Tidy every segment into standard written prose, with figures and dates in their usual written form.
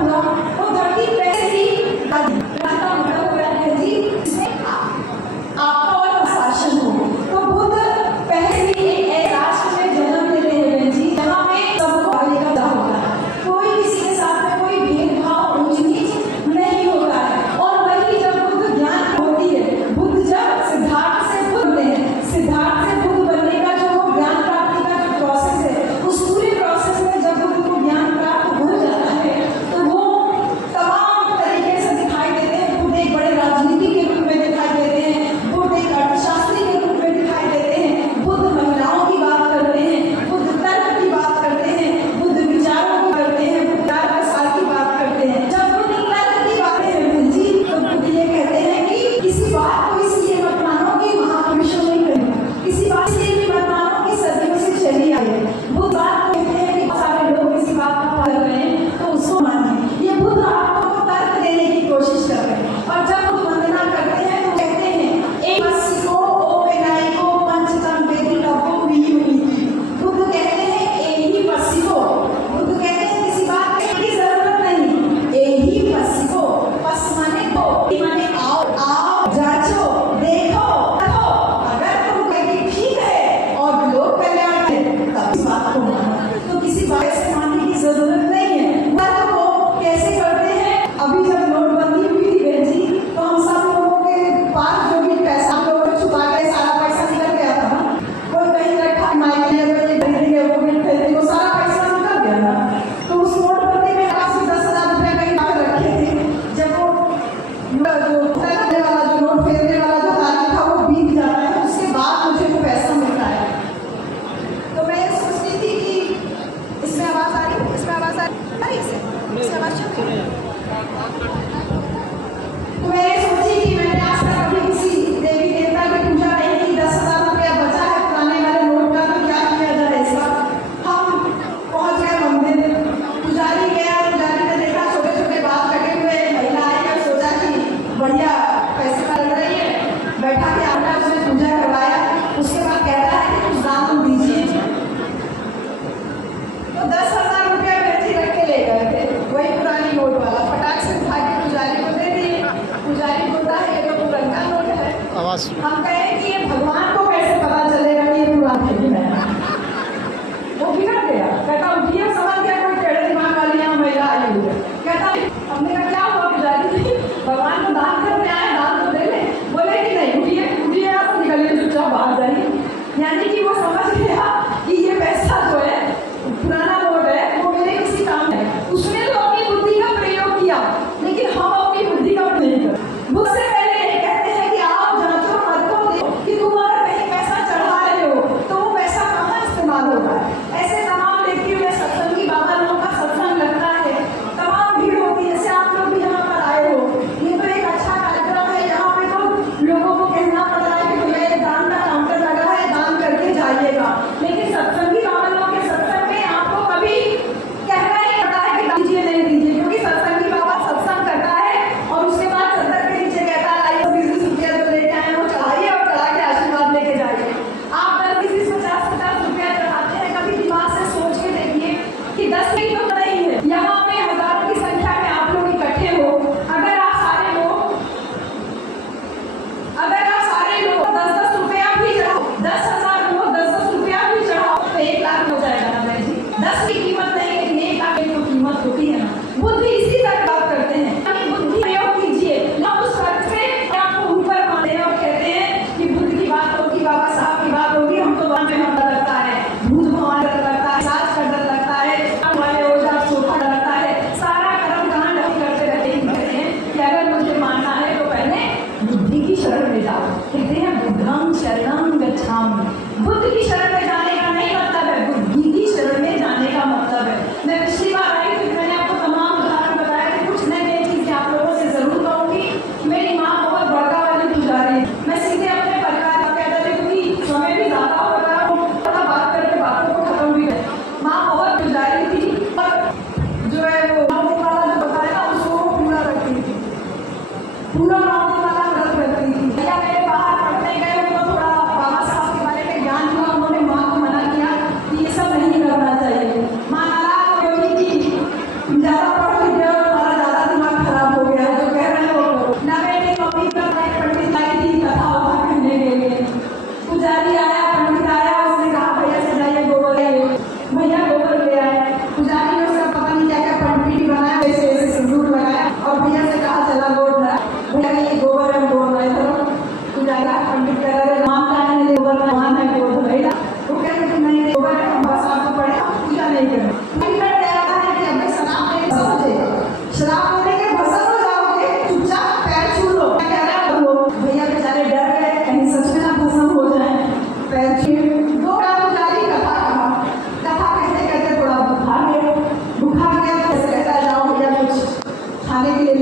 हुआ वो धरती पहले ही रास्ता मतलब हुआ है जी इसमें आपका और शासन हो। तो बुद्ध पहले ही एक राष्ट्र में जन्म लेते हैं जी जहाँ में सबको अधिकार होता है, कोई किसी के साथ में कोई भेदभाव ऊंच नीच नहीं होता है। और वही जब बुद्ध ज्ञान होती है, बुद्ध जब सिद्धार्थ से बुद्ध बनते हैं, सिद्धार्थ से बुद्ध बनने का जो वो ज्ञान प्राप्ति का जो प्रोसेस है, उस पूरे प्रोसेस में जब बुद्ध को ज्ञान प्राप्त हो जाता है तो वो तमाम तरीके से दिखाई देते हैं। बुद्ध एक बड़े राजनीति के रूप में दिखाई देते हैं, बुद्ध एक अर्थशास्त्री के रूप में दिखाई देते हैं, बुद्ध महिलाओं की बात करते हैं, बुद्ध तर्क की बात करते हैं, बुद्ध विचारों की करते हैं, बुद्ध प्रसार की बात करते हैं। जब बुद्ध तर्क की बात करते हैं जी तो बुद्ध ये कहते हैं कि किसी बात को इसलिए मत मानो कि महापुरुषों ने कही, किसी बात से भी मत मानो कि सदियों से चली आई है। बुद्ध बात कहते हैं कि सारे लोग किसी बात को कर रहे हैं तो उसको मानिए। ये बुद्ध आपको तर्क देने की कोशिश कर रहे हैं। और जब बुद्ध वंदना करते हैं तो कहते हैं एक वस्सी को ओपेनाई को पंचतम वेदी का वो भी हुई थी। बुद्ध कहते हैं एक ही वस्सी को, बुद्ध कहते हैं किसी बात की जरूरत नहीं, एक ही वस्सी को पस माने को माने आओ आओ जांचो देखो देखो, अगर तुम कहेगी ठीक है और लोग कल्याण है तब इस बात को मानो। तो किसी बात से मानने की जरूरत नहीं है। बात को कैसे करते हैं? अभी जब नोटबंदी हुई थी बहन जी तो हम सब लोगों के पास जो भी पैसा हम लोगों ने छुपा के सारा पैसा निकल गया था ना, कोई कहीं रखा माइक खरीदेंगे वो बिल खरीदेंगे, सारा पैसा निकल गया ना। तो उस नोटबंदी में काफी 10,000 रुपये कहीं बाहर रखे थे। जब वो जो फेरने वाला जो नोट फेरने वाला जो तारीख था वो बीत जाता है, उसके बाद मुझे वो पैसा मिलता है। तो मैं ये सोचती थी कि इसमें आवाज़ आ रही है, इसमें आवाज़ आ रही है, इसमें आवाज़ चल रही है। तो मैं ये सोची कि मैंने आज तक कभी किसी देवी देवता की पूजा नहीं की, 10,000 रुपया बचा है पुराने वाले नोट का तो क्या किया जाए इसका। हम पहुँच गए मंदिर, पुजारी गया, पुजारी ने देखा छोटे छोटे बाल कटे हुए, महिला आई और सोचा कि बढ़िया पैसे लग रही है, बैठा के आटा उसने पूजा करवाया। उसके बाद कहता है कि कुछ दान दीजिए। तो 10,000 रुपया बेटी रख के ले गए थे, वही पुरानी नोट वाला, फटाक से उठा के पुजारी को दे दिए। पुजारी बोलता है ये तो पुराना नोट है। हम कहे कि ये भगवान को कैसे पता चलेगा कि ये पुराना है? वो बिगड़ गया, कहता उठिए समझ गया कोई टेढ़े दिमाग वाली यहाँ महिला आई हुई है। कहता हमने कहा क्या हुआ पुजारी जी, भगवान को दान करने आए, दान तो दे ले। बोले कि नहीं उठिए उठिए आप निकलिए चुपचाप बाहर जाइए। यानी कि वो समझ गया कि ये पैसा जो है पुराना नोट है वो मेरे किसी काम है। उसने तो अपनी बुद्धि का प्रयोग किया लेकिन हम अपनी बुद्धि का प्रयोग नहीं करते। मुझसे पहले ये कहते हैं कि आप जांचो मत देखो कि तुम अगर कहीं पैसा चढ़ा रहे हो तो वो पैसा कहाँ इस्तेमाल होगा। ऐसे तमाम व्यक्ति में सत्संगी बाबा लोगों का सत्संग लगता है, तमाम भीड़ होती है। जैसे आप लोग भी यहाँ पर आए हो, ये तो एक अच्छा कार्यक्रम है। यहाँ पे तो लोगों को कहना पड़ रहा है कि भैया दान का काउंटर लगा है, दान करके जाइएगा। लेकिन सत्संगी बाबा लोगों के सत्संग में आपको कभी कहना ही पड़ता है कि दीजिए नहीं दीजिए, क्योंकि सत्संगी बाबा सत्संग करता है और उसके बाद सत्संग के नीचे कहता है 20 रुपया जो लेके आए वो चढ़ाइए और चढ़ा के आशीर्वाद लेके जाइए। आप 10 50 रुपया चढ़ाते हैं, कभी दिमाग से सोच के देखिए कि 10 की तो नहीं है। यहाँ पे हजारों की संख्या में आप लोग इकट्ठे हो, अगर आप सारे लोग 10-10 रुपया भी चढ़ाओ, 10,000 लोग 10-10 रुपया भी चढ़ाओ तो 1 लाख हो जाएगा ना बहन जी। 10 की कीमत नहीं लेकिन 1 लाख की तो कीमत होती है ना। बुद्ध इसी तरह बात करते हैं, बुद्धि प्रयोग कीजिए ना उस अर्थ में आपको ऊपर मानते हैं और कहते हैं कि बुद्ध की बात होगी, बाबा साहब की बात होगी, हम तो वहां पे हम डर लगता है, भूत भगवान डर लगता है, सास का डर लगता है, हमारे ओझा सोफा डर लगता है, सारा कर्म कांड हम करते रहते हैं कि अगर मुझे मानना है तो पहले बुद्धि की शरण में जाओ। कहते हैं बुद्धं शरणं गच्छामि। बुद्ध की शरण में जाने का नहीं मतलब है, बुद्धि की शरण में जाने का मतलब है। मैं पिछली बार आई थी, मैंने आपको तमाम उदाहरण बताया कि कुछ नई चीजें आप लोगों से जरूर कहूँगी। मेरी माँ बहुत बड़का वाली पुजारी, मैं सीधे अपने परिवार का कहता था क्योंकि समय भी ज्यादा हो रहा है, थोड़ा बात करके बातों को खत्म भी है। माँ बहुत पुजारी थी और जो है वो वाला जो बताया उसको पूरा रखती थी, पूरा वाला व्रत रखती थी। भैया मेरे बाहर पढ़ने गए, उनको थोड़ा बाबा साहब के बारे में ज्ञान हुआ, उन्होंने माँ को मना किया कि ये सब नहीं करना चाहिए। माँ नाराज होगी कि ज्यादा पढ़ लिख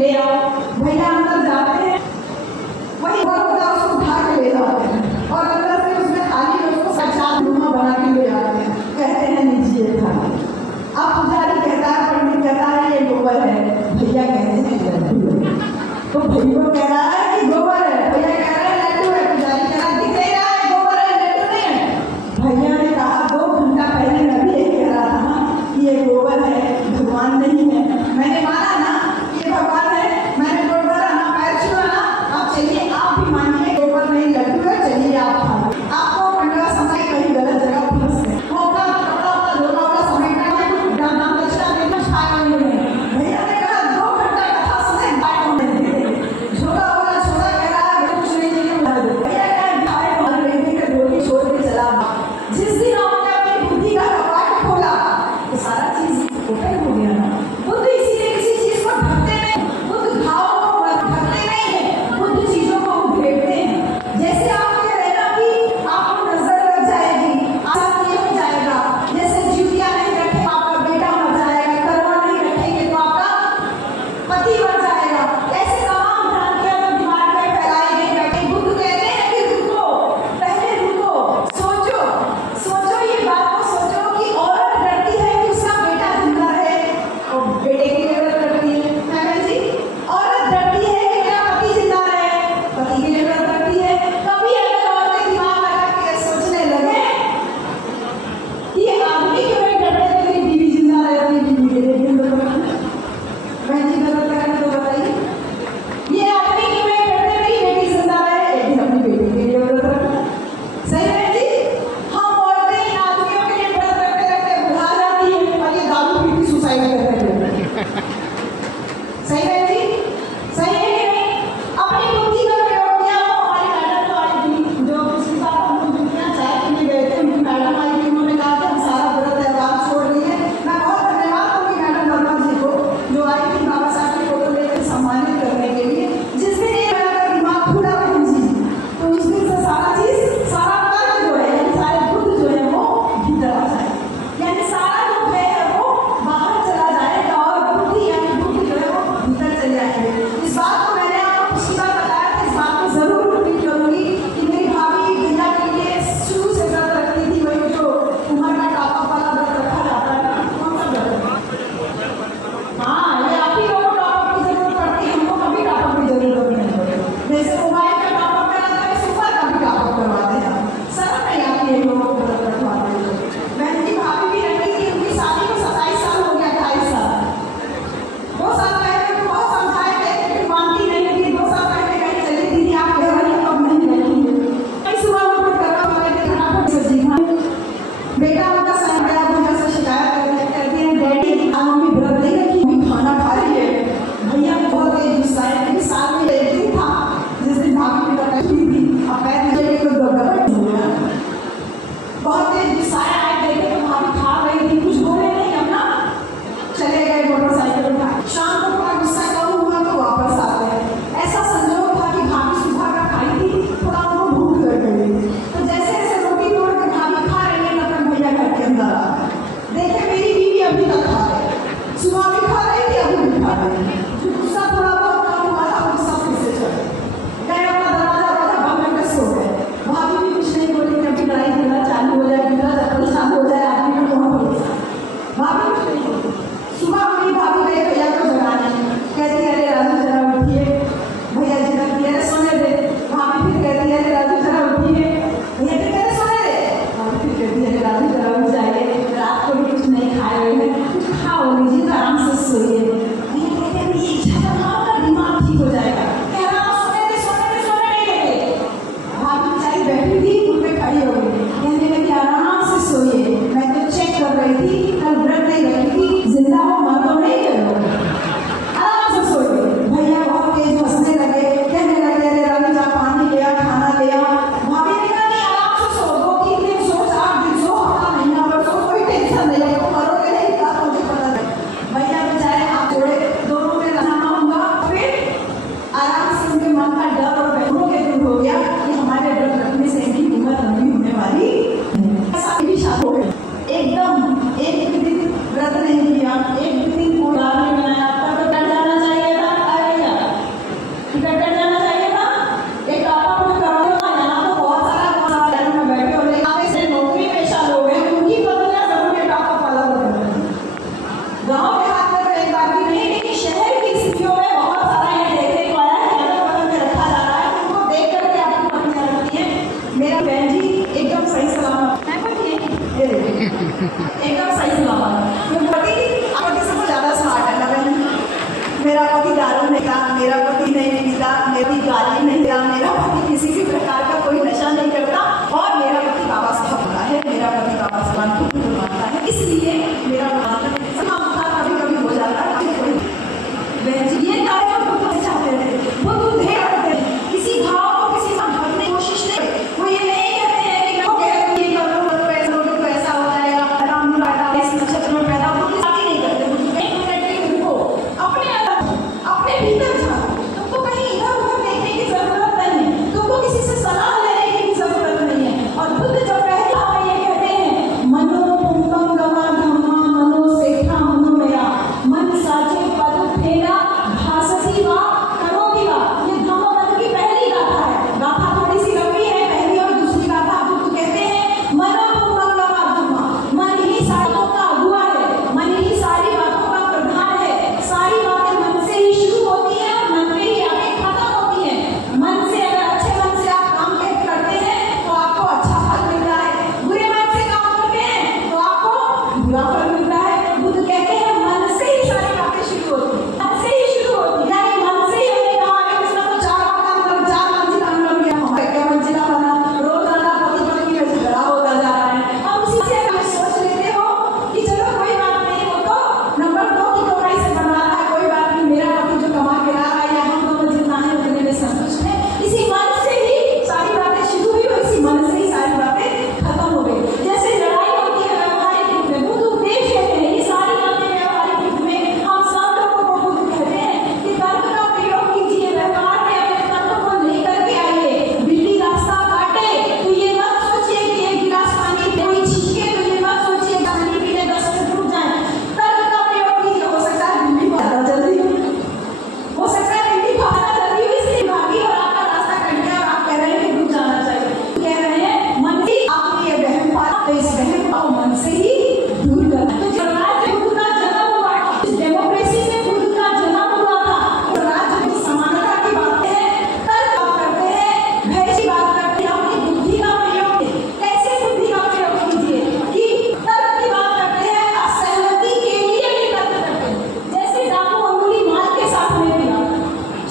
ले आओ। भैया अंदर जाते हैं, वही होता उसको उठा के ले जाते हैं और अंदर से उसमें थाली उसको साक्षात धुआं बना के ले आते हैं, कहते हैं लीजिए थाली। अब पुजारी कहता है, पंडित कहता है ये गोबर है, भैया कहते हैं लड्डू है। तो भैया कह रहा है कि गोबर है, भैया कह रहा है लड्डू है। पुजारी कह रहा है दिख नहीं रहा है गोबर है लड्डू नहीं है। भैया ने कहा 2 घंटा पहले मैं भी यही कह रहा था कि ये गोबर है, भगवान नहीं है। मैंने माना ना ये भगवान है, मैंने गोबर ना पैर छुआ ना। अब चलिए आप भी मानिए गोबर नहीं लड्डू है, चलिए आप खाइए। आपको पंडवा समय कहीं गलत जगह फंस गए, मौका कपड़ा धोना वाला समय का दाम दक्षिणा देना खाया नहीं है। भैया ने कहा 2 घंटा कथा सुने बात नहीं झोला वाला छोड़ा कह रहा है कुछ नहीं देंगे। भैया कह भाई हमारे बेटे का रोटी छोड़ के चला। जिस दिन आपने अपनी बुद्धि का कपाट खोला तो सारा चीज ओपन हो गया ना। बुद्ध इसीलिए किसी चीज को ढकते नहीं, बुद्ध घाव को ढकते नहीं है, बुद्ध चीजों को उघेड़ते हैं। जैसे आप कह रहे ना कि आपको नजर लग जाएगी, आसान ये हो जाएगा। जैसे ड्यूटियां नहीं रखे आपका बेटा मर जाएगा, कर्मा नहीं रखेंगे तो आपका पति मर जाएगा। ऐसे तमाम भ्रांतियां तो दिमाग में फैलाई गई बैठे। बुद्ध कहते हैं कि रुको, पहले रुको, सोचो सोचो ये बात को सोचो कि औरत डरती है कि उसका बेटा जिंदा रहे और बेटे की जरूरत लगती है मैडम जी। औरत डरती है कि मेरा पति जिंदा रहे, पति की जरूरत लगती है। कभी अगर औरतें दिमाग लगा के सोचने लगे कि ये आदमी क्यों नहीं डरते थे कि बीवी जिंदा रहे, अपनी बीवी के लिए जरूरत लगती है। बहन जी गलत करें तो बताइए, ये आदमी क्यों नहीं डरते थे कि बेटी जिंदा रहे, लेकिन अपनी बेटी के लिए जरूरत लगती है। सही है जी। हम औरतें इन आदमियों के लिए व्रत रखते रखते भुला जाती है और ये दारू पीती सुसाइड करते हैं। सही है जी, सही है कि नहीं? अपनी बुद्धि का प्रयोग किया। वो हमारी मैडम तो आई थी, जो पिछली बार हम लोग दुनिया चाय पीने गए थे, उनकी मैडम आई थी, उन्होंने कहा कि हम सारा व्रत त्योहार छोड़ दिए। मैं बहुत धन्यवाद दूंगी मैडम वर्मा जी को जो आई थी बाबा साहब की फोटो लेकर सम्मानित करने के लिए। जिस दिन ये मेरा दिमाग खुला बहन जी, तो उस दिन से सारा चीज सारा कर्म जो है यानी सारे बुद्ध जो है वो भीतर आ जाए, यानी सारा जो भय है वो बाहर चला जाएगा और बुद्धि यानी बुद्धि जो है वो भीतर चले आएंगे। इस बात को मैंने आपको पिछली बार बताया था, इस बात को जरूर रिपीट करूंगी कि मेरी भाभी भैया के लिए शुरू से व्रत रखती थी, वही जो उम्र का टॉपअप वाला व्रत रखा जाता है ना, कौन सा व्रत? हाँ, ये आप ही लोगों को टॉपअप की जरूरत पड़ती है, हमको कभी टॉपअप की जरूरत नहीं पड़ती। जैसे मोबाइल का टॉपअप कराता है, सुपर का भी टॉपअप करवाते हैं, शर्म नहीं आती है लोगों को व्रत रखवाते हैं। बहन की भाभी भी रखी थी, उनकी शादी को 27 साल हो गया, 28 साल। 2 साल पहले तो बहुत समझाए थे लेकिन मानती नहीं थी। 2 साल पहले कहीं चली थी आप घर वाली कब नहीं रहेंगे, कई सुबह में कुछ करवा वाले थे, फटाफट सब्जी खाए। बेटा उनका समय बड़ा भैया से शिकायत करते हैं, डैडी आज मम्मी व्रत नहीं रखी, मम्मी खाना खा रही है। भैया को बहुत तेज गुस्सा है कि साल में एक दिन था जिस दिन भाभी की तकलीफ थी, अब पैर नीचे को गड़बड़ हो गया। बहुत तेज गुस्सा आए, देखे तो भाभी खा रही थी, कुछ बोले नहीं, हम ना चले गए मोटरसाइकिल उठा। शाम को मेरा पति दारू नहीं था, मेरा पति नहीं पीता, मेरी गाली नहीं था, मेरा पति किसी भी प्रकार का कोई नशा नहीं करता और मेरा पति बाबा साहब बड़ा है, मेरा पति बाबा साहब को मानता है, इसलिए मेरा कभी कभी हो जाता है। ये कार्य बुद्ध चाहते थे, बुद्ध किसी भाव को किसी से ढकने की कोशिश नहीं, वो ये नहीं कहते हैं कि लोग कहते हैं तो ऐसा हो जाएगा, राम पैदा इस नक्षत्र में पैदा हो, नहीं करते। अपने भीतर जाओ, तुमको कहीं इधर उधर देखने की जरूरत नहीं है, तुमको किसी से सलाह लेने की जरूरत नहीं है। और बुद्ध जब पहले ये कहते हैं मनो पुंगम गवा धम्मा मनो सेठा मनो मेरा मन साचे पद फेरा भासती वा करोगी वा, ये धम्म पद की पहली गाथा है। गाथा थोड़ी सी लंबी है, पहली और दूसरी गाथा। बुद्ध कहते हैं मनो पुंगम गवा धम्मा, मन ही साधकों का अगुआ है, मन ही सारी बातों का प्रधान है, सारी बातें मन से ही शुरू होती है और मन में ही आगे खत्म होती है। मन से अगर अच्छे मन से आप काम करते हैं तो आपको अच्छा फल मिलता है, बुरे मन से काम करते हैं तो आपको बुरा फल मिलता है। बुद्ध कहते हैं मन से ही सारी बातें शुरू होती है, मन से ही शुरू होती है, यानी मन से ही हमने कहा कि उसमें तो चार मंजिला हम लोग क्या मंजिला बना, रोजाना पति पत्नी में झगड़ा होता जा रहा है। अब उसी से आप सोच लेते हो कि चलो कोई बात नहीं, वो तो नंबर 2 की कमाई से बना रहा है, कोई बात नहीं, मेरा पति जो कमा के ला रहा है या हम दोनों जितना है उतने में संतुष्ट है। इसी मन से ही सारी बातें शुरू हुई और इसी मन से ही सारी बातें खत्म हो गई। जैसे लड़ाई होती है व्यवहारिक रूप में, बुद्ध उपदेश कहते हैं ये सारी बातें व्यवहारिक रूप में। हम सब लोगों को बुद्ध कहते हैं कि तर्क का प्रयोग कीजिए, व्यवहार में अपने तर्क को लेकर के आइए। बिल्ली रास्ता काटे तो ये मत सोचिए कि एक गिलास पानी कोई छींके तो ये मत सोचिए पानी पीने 10 मिनट रुक जाए। तर्क का प्रयोग कीजिए, हो सकता है बिल्ली भागा जल्दी, हो सकता है बिल्ली भागा जल्दी इसलिए भागी और आपका रास्ता कट गया और आप कह रहे हैं कि रुक जाना चाहिए। कह रहे हैं मन से आपने ये वहम पाया तो इस वहम को मन से ही दूर करना। तो जब राज्य बुद्ध का जन्म हुआ, इस डेमोक्रेसी में बुद्ध का जन्म हुआ था, तो राज्य की समानता की बात है, तर्क बात करते हैं, भय की बात करते हैं, अपनी बुद्धि का प्रयोग कैसे बुद्धि का प्रयोग कीजिए कि तर्क की बात करते हैं, असहमति के लिए भी तर्क करते हैं। जैसे डाकू अंगुली माल के साथ में भी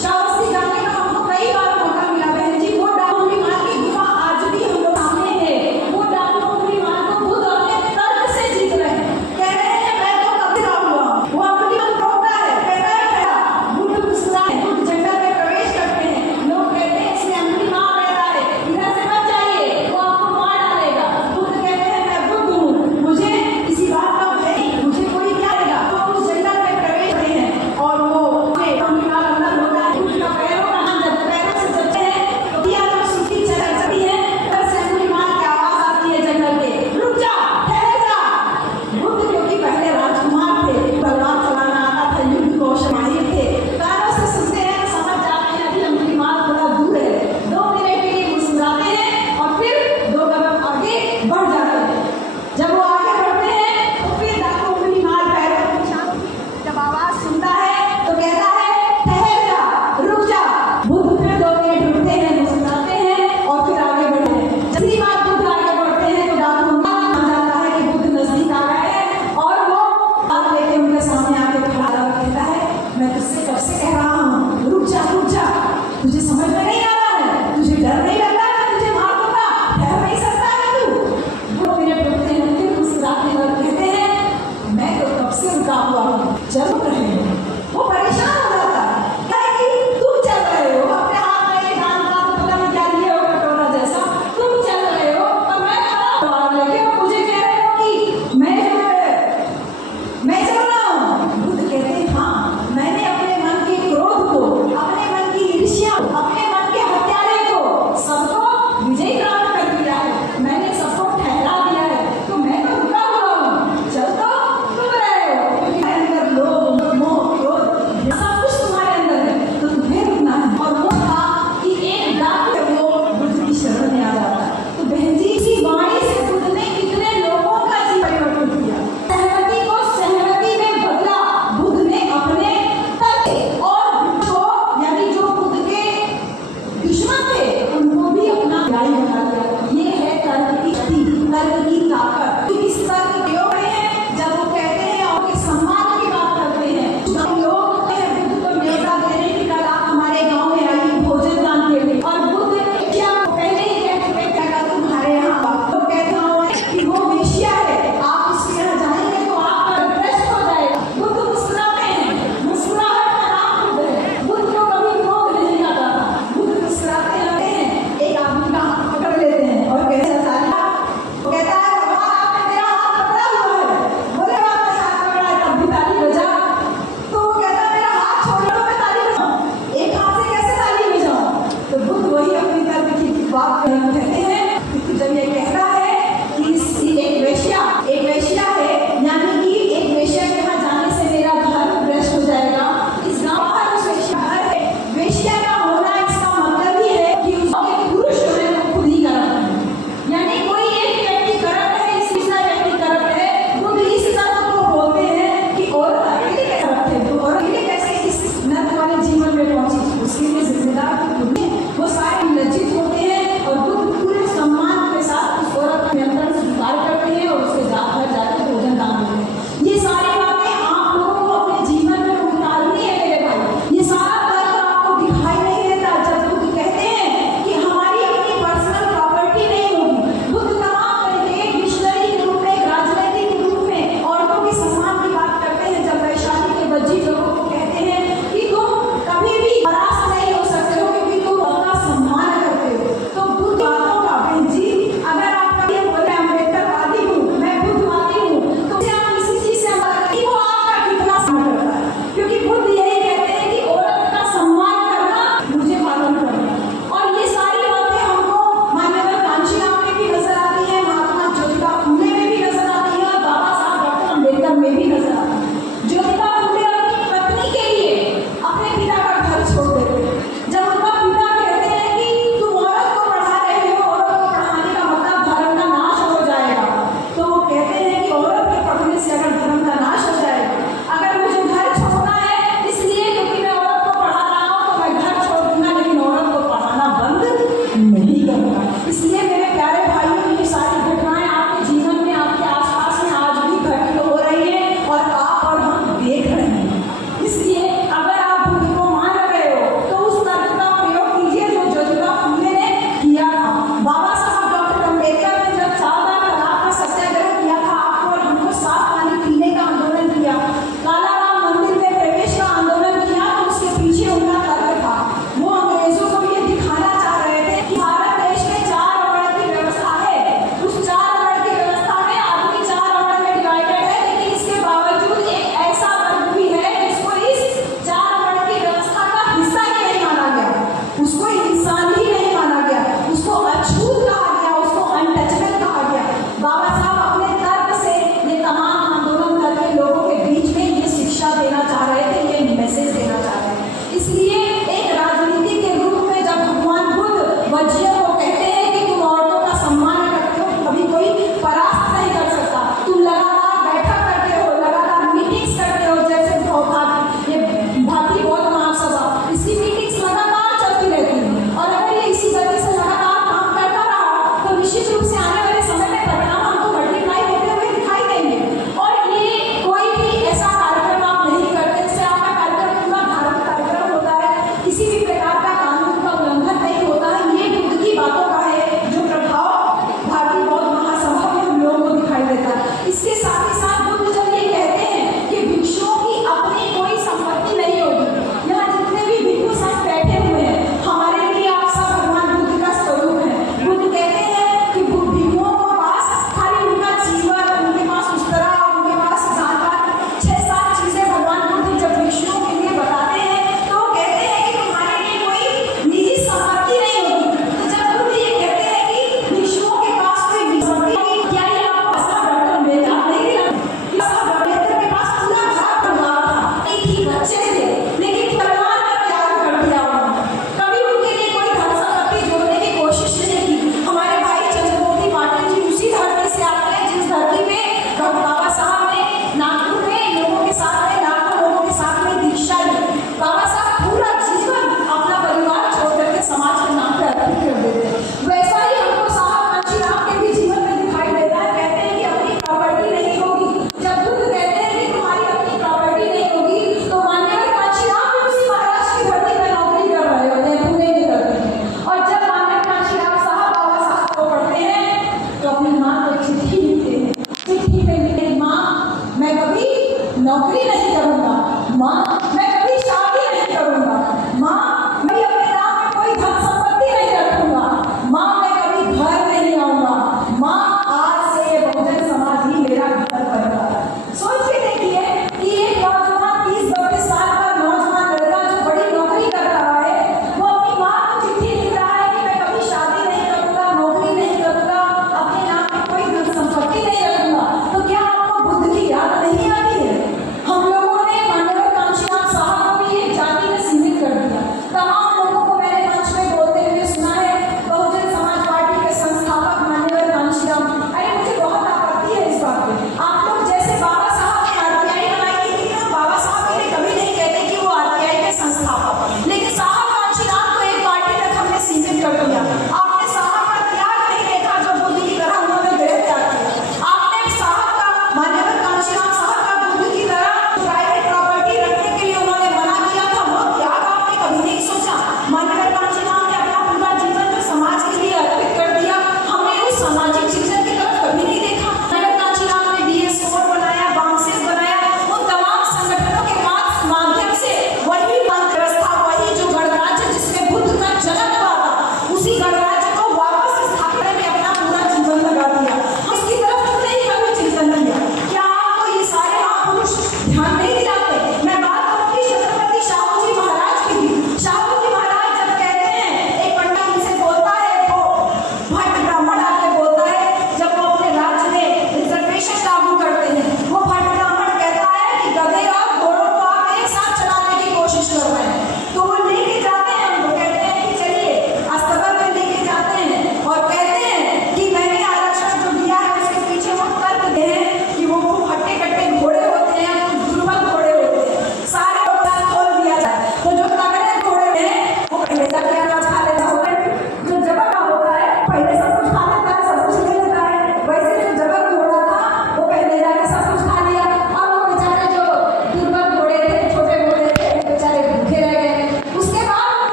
श्रावस्ती जाने का हमको कई बार मौका मिला बहन जी, वो डाकू अंगुली माल की गुफा आज भी हम लोग सामने है। वो डाकू अंगुली माल को बुद्ध अपने तर्क से जीत रहे हैं, कह रहे हैं मैं तो कभी रहूंगा। वो अंगुली माल रोकता है, कहता है क्या, बुद्ध मुस्कुराए, बुद्ध जंगल में प्रवेश करते हैं, लोग कहते हैं इसमें अंगुली माल रहता है, इधर से बच जाइए, वो आपको मार डालेगा। बुद्ध कहते हैं मैं बुद्ध हूँ, मुझे किसी बात का भय नहीं, मुझे कोई क्या देगा। तो उस जंगल में प्रवेश करते हैं और वो अंगुली माल अंदर होता है, बुद्ध का पैरों का हाथ जब पैरों से जबते हैं तो दिया जब सूखी चलती है तब से अंगुली माल की आवाज आती है जंगल में, रुक जा, ठहर जा। बुद्ध क्योंकि पहले राजकुमार थे, तलवार चलाना आता था, युद्ध कौशल माहिर थे, कानों से सुनते हैं, समझ जाते हैं कि अंगुली माल थोड़ा दूर है, 2 मिनट के लिए मुस्कुराते हैं और फिर 2 कदम आगे बढ़ जाते हैं। जब वो आगे बढ़ते हैं तो फिर डाकू अंगुली माल पैरों के निशान जब आवाज सुनता है तो कहता है ठहर जा, रुक जा। बुद्ध फिर 2 मिनट रुकते हैं, मुस्कुराते हैं और फिर आगे बढ़ते हैं। जैसी बात बुद्ध आगे बढ़ते हैं तो डाकू मान जाता है कि बुद्ध नजदीक आ गए हैं और वो हाथ लेके उनके सामने आके खड़ा कहता है मैं तुझसे कब से कह रहा हूँ रुक जा, रुक जा, तुझे समझ में नहीं